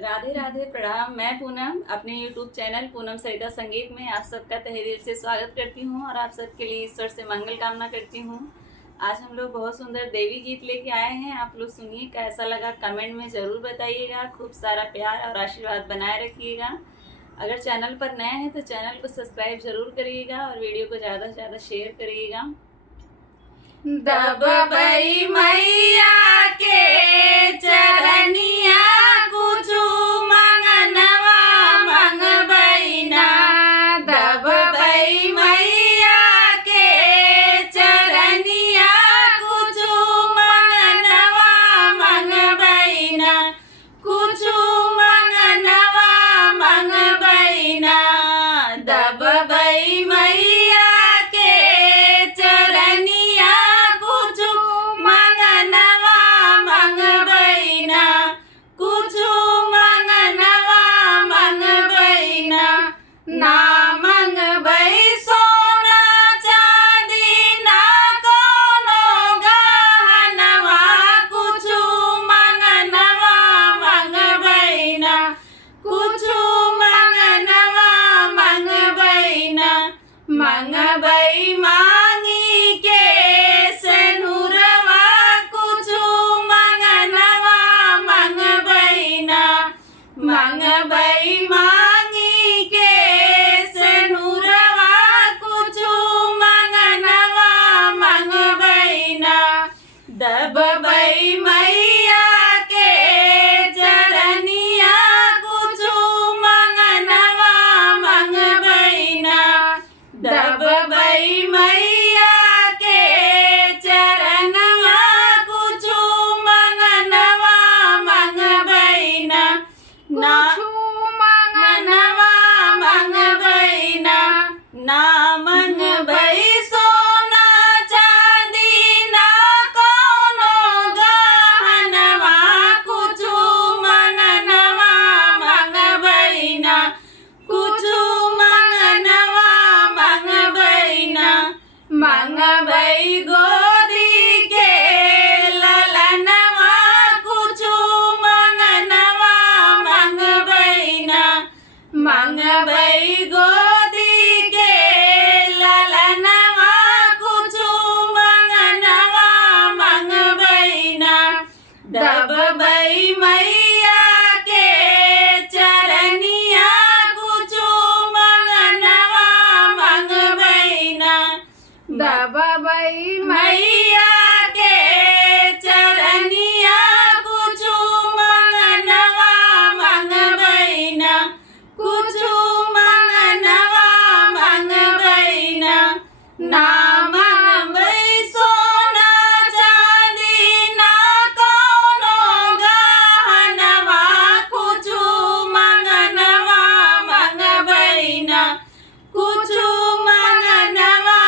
राधे राधे प्रणाम। मैं पूनम अपने YouTube चैनल पूनम सरिता संगीत में आप सबका तहे दिल से स्वागत करती हूँ और आप सबके लिए ईश्वर से मंगल कामना करती हूँ। आज हम लोग बहुत सुंदर देवी गीत लेके आए हैं। आप लोग सुनिए, कैसा लगा कमेंट में ज़रूर बताइएगा। खूब सारा प्यार और आशीर्वाद बनाए रखिएगा। अगर चैनल पर नए हैं तो चैनल को सब्सक्राइब ज़रूर करिएगा और वीडियो को ज़्यादा से ज़्यादा शेयर करिएगा। दबबई मैया के चरनिया कुछु मंगनवा मंगबई ना। दबबई मैया के चरनिया कुछु मंगनवा मंगबई ना। कुछु मंगनवा मंगबई ना। दबबई मैया के चरनिया कुछु मंगनवा मंगबई ना। कुछु मंगनवा मंगबई ना। ना मंगबई सोना चांदी ना कोनो गहनवा। कुछु मंगनवा मंगबई ना। कुछु मंगनवा मंगबई ना। मंगबई मांगी के सेनुरवा कुछु मंगनवा मंगबई ना। मंगबई मांगी के सेनुरवा कुछु मंगनवा मंगबई ना। दबबई मैया के चरनिया कुछु मंगनवा मंगबई ना। दबबई मैया के चरनिया कुछु मंगनवा मंगबई ना। कुछु मंगनवा मंगबई ना। ना मंगबई सोना चांदी ना कोनो गहनवा। कुछु मंगनवा मंगबई ना। कुछु मंगनवा मंगबई ना। मंगबई गोदी के ललनवा कुछु मंगनवा मंगबई ना। मंगबई गोदी के ललनवा कुछु मंगनवा मंगबई ना। दबबई मैया के चरनिया कुछु मंगनवा मंगबई ना। दबबई मैया के चरनिया कुछु मंगनवा मंगबई ना। कुछु मंगनवा मंगबई ना। ना मंगबई सोना चांदी ना कोनो गहनवा। कुछु मंगनवा मंगबई ना। कुछु मंगनवा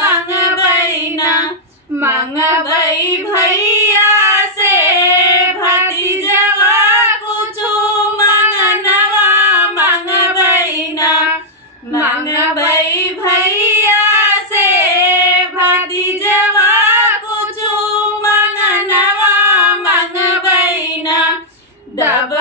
मंगबई ना। मंगबई भैया से भतीजवा कुछु मंगनवा मंगबई ना। मंगबई भैया से भतीजवा कुछु मंगनवा मंगबई ना। दब